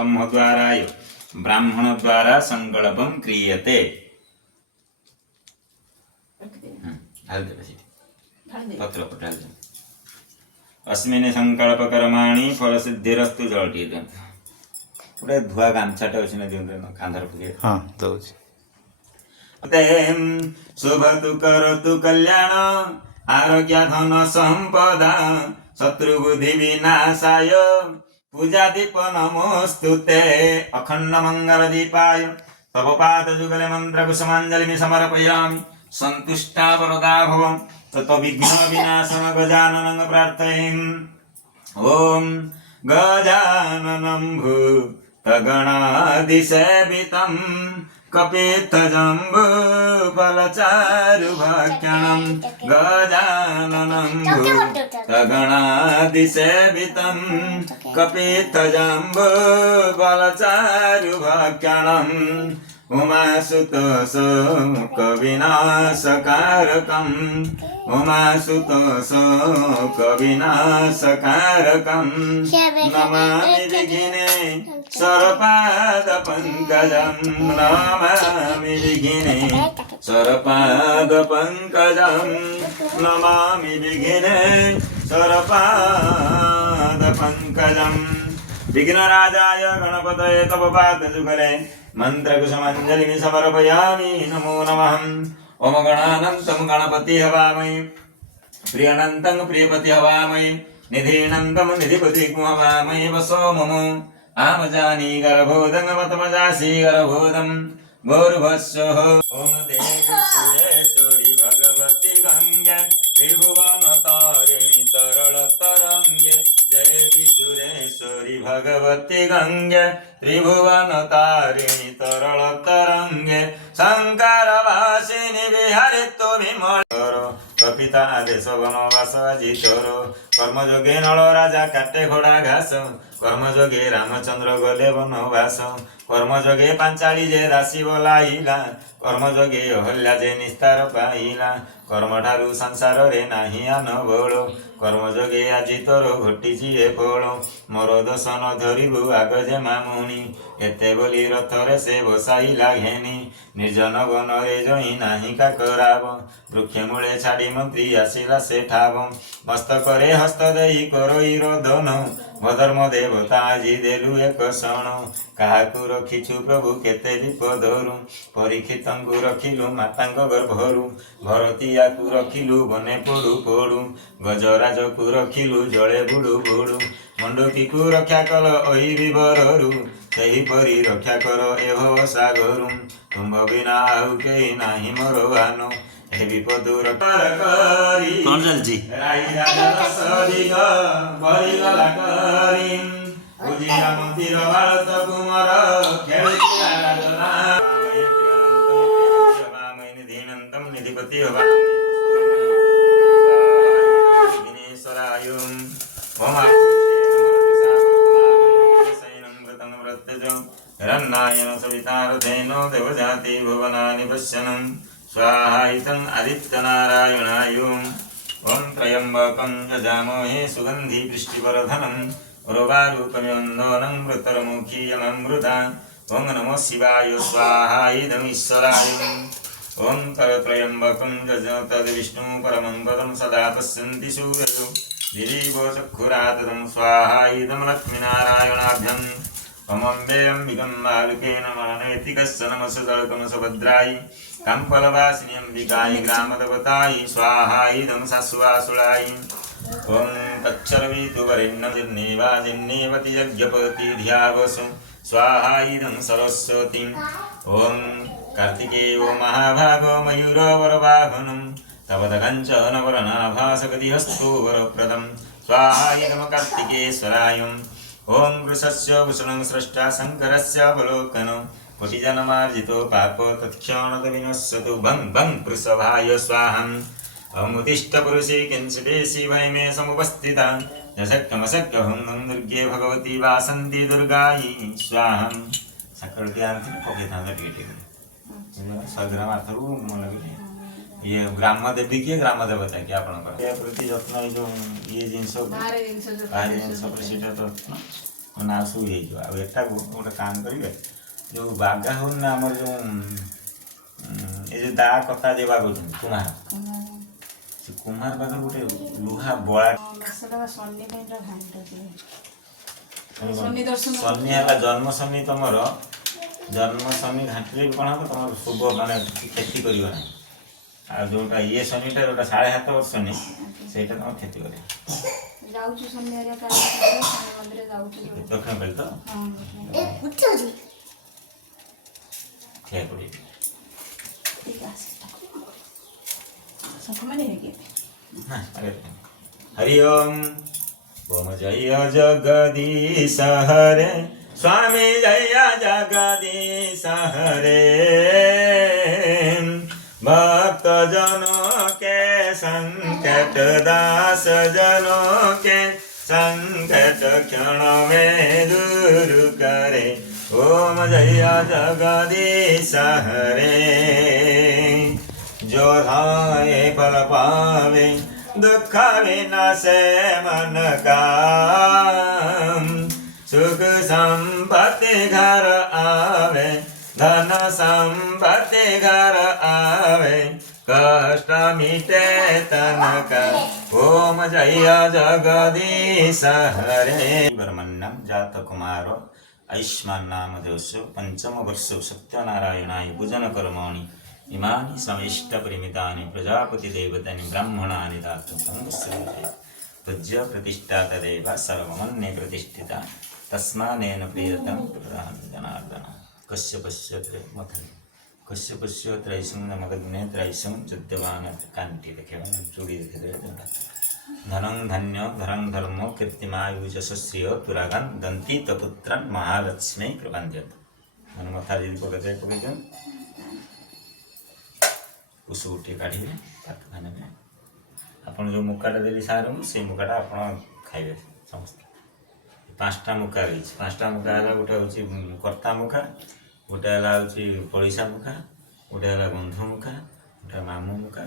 ब्रह्म द्वारा ब्राह्मण द्वारा संकल्पम क्रियते। पत्र पटाल अस्मिन् संकल्प कर्माणि फल सिद्धिरस्तु जलटी गोटे धुआ गामछाटे अच्छी ना दिखते कांधर पके हाँ दौच शुभतु करतु कल्याण आरोग्य धन संपदा शत्रुबुद्धि विनाशाय पूजा दीप नमोस्तुते अखंड मंगल दीपाय तव पाद जुगले मंत्र कुसुमांजलि समर्पयामि संतुष्टा वरदा भव ततो विघ्न विनाशन गजाननं प्रार्थयेम्। ओम गजाननं भूतगणादिसेवितं कपित्थजम्बूफलचारुभक्षणं गजाननं भूतगणादिसेवितं कपित्थजम्बूफलचारुभक्षणम् उमासुतशोकविनाशकारकम् उमासुतशोकविनाशकारकम् नमामि विघ्ने स्वरपादपङ्कजम् नमामि विघ्ने स्वरपादपङ्कजम् नमामि विघ्ने स्वरपादपङ्कजम् विघ्नराजाय गणपतये तव पादयुगले मंत्रकुसुमांजलिं समर्पयामि नमो नमः। ओम गणानन्तं गणपति हवामहे प्रियनन्तं प्रियपति हवामहे निधिनन्तं निधिपति हवामहे वसो मम आमजानी गर्भोदं मतमजासि गर्भोदं भूर्भुवस्सुः। ओम देवी सुरेश्वरी भगवती गंगे त्रिभुवन तारिणी तरल तरंगे देवी सुरेश्वरी भगवती गंगे त्रिभुवन तारिणी तरल तरंगे शंकर वासिनी विहारी तो विमल कपिता आदेश वनवास आजी तोर कर्मयोगे नल राजा काटे घोड़ा घास कर्मयोगे रामचंद्र गले वनवास कर्मयोगे पांचाली जे दासी बोलाइला कर्मयोगे अहल्या जे निस्तार पाइला कर्म ठारू संसार रे नाही आन बोल कर्मयोगे आजी तोर घटिची ए फल मोर दोष न धरिबु आग जे मामुनी एते बोली रथरे से बसाइला घेनी निर्जन वन रे जई नाही काकराब वृक्ष मूले छाड़ी मंत्री आसिला से ठाव मस्तकरे हस्त देई करई रोदन मधर्म देवता आजी देलु एक क्षण काहाकु रखिछु प्रभु केते विपदरु परीक्षितंकु रखिलु मातांक गर्भरु भरतियाकु रखिलु बने पड़ु पड़ु गजराजकु रखिलु जले बुड़ु बुड़ु मंडुकीकु रक्षा कल अहि विवररु सेहिपरि रक्षा कर ए भव सागरु तुम बिना आउ केहि नाही मोर आनो हे विपदुर कर करी कौन चलजी राई राजा दशरथ बलिगला करी उजिरा मंदिर भारत कुमार खेलती आराधना निधिनंतम निधिपति विघ्नेश्वराय ओम हिरण्ययन सवितारथेनो देवजाति भुवनानि पश्यन् स्वाहायितं आदित्यनारायणाय ओम त्र्यंबकं यजामहे सुगंधि पुष्टिवर्धनं उर्वारुकमिवन्दनं मृतर्मुखीयममृता ओम नमो शिवाय स्वाहायिदं ईश्वराय ओम करत्रयंबकं यजतद्विष्णु परमं पदं सदा पश्यन्ति सूर्यो दिरीवो चक्षुराततं स्वाहायिदं लक्ष्मीनारायणाभ्यं अम्बेऽम्बिकं बालकेन मानयति कस्य नमस्य तर्कं सुभद्रायै काम्फलवासिनी अम्बिकायै ग्रामदेवतायै स्वाहायिदं शाश्वासुलायै ओम कच्छर्वितुवरेण्यं जिन्नेवाजिन्नेवति यज्ञपति ध्यावसु स्वाहायिदं सरस्वतीं ओम कार्तिकेयो महाभागो मयूरवरवाहनं तवदकञ्चनवरनाभासगतिहस्तो वरप्रदं स्वाहायिदं कार्तिकेश्वराय ओम वृषस्य भूषणं स्रष्टा शंकरस्य अवलोकनं कोटिजन्मार्जितो पापो तत्क्षणत विनश्यतु भं भं वृषभाय स्वाहम् अमुतिष्ठ पुरुषे किंचिदेशी भयमे समुपस्थिता यशक्यमशक्यहं दुर्गे भगवती वासन्ति दुर्गायै स्वाहम् सकलके आरती पकेता टिके सग्राम आथरु मन लगे ये ग्राम देवी के ग्राम देवता के आपन ये प्रति जत्न जो ये जिंस भारी जिंस प्रसिद्ध तो ना सब ये गोटे काम करेंगे जो बागा हो ना आम जो ये दा कता जो बाग कुमार से कुमार बाग गोटे लुहा बड़ा शनि है जन्म शनि तुम जन्म शनि घाटी भी कौन हम तुम शुभ माने क्षति कर जोटा ये शनिटा जो 7.5 वर्ष शनि से तुम क्षति कर दक्षिण कल तो क्या पड़ी हरि ओम ओम जय जगदीश हरे स्वामी जय जगदीश हरे भक्त जनों के संकट दास जनों के संकट क्षण में दूर करे ओम जय जगदीश हरे जो धाए फल पावे दुख विनाशे मन का सुख संपत्ति घर आवे धन संपत्ति घर आवे कष्ट मिटे तन का ओम जय जगदीश हरे ब्रह्मण्यम जात कुमार आयुष्मान नाम देवस्य पंचम वर्ष सत्यनारायणाय पूजन कर्माणि इमानि समेष्ट परिमितानि प्रजापति देवतानि ब्राह्मणानि दातुं पूज्य प्रतिष्ठा तदेव सर्वमन्ये प्रतिष्ठिता तस्मानेन प्रियतं जनार्दन कश्यपस्य मथन कश्यपस्य त्रैसं नमग्ने त्रैसं चुद्यमान कांटी देखे चूड़ी देखे धनं धन्य धरं धर्मो कीर्तिमायुज श्रिय तुरागन दंती तपुत्रन महालक्ष्मी प्रबंधित मन मथा जी पकड़े पकड़ उस उठे काढ़े खाने में आपन जो मुकाटा देली सार से मुकाटा आप खाइबे समस्त 5टा मुका रही 5टा मुका है गोटे हूँ कर्ता मुखा गोटे है पड़िशा मुखा गोटे है बंधु मुखा गोटे मामू मुखा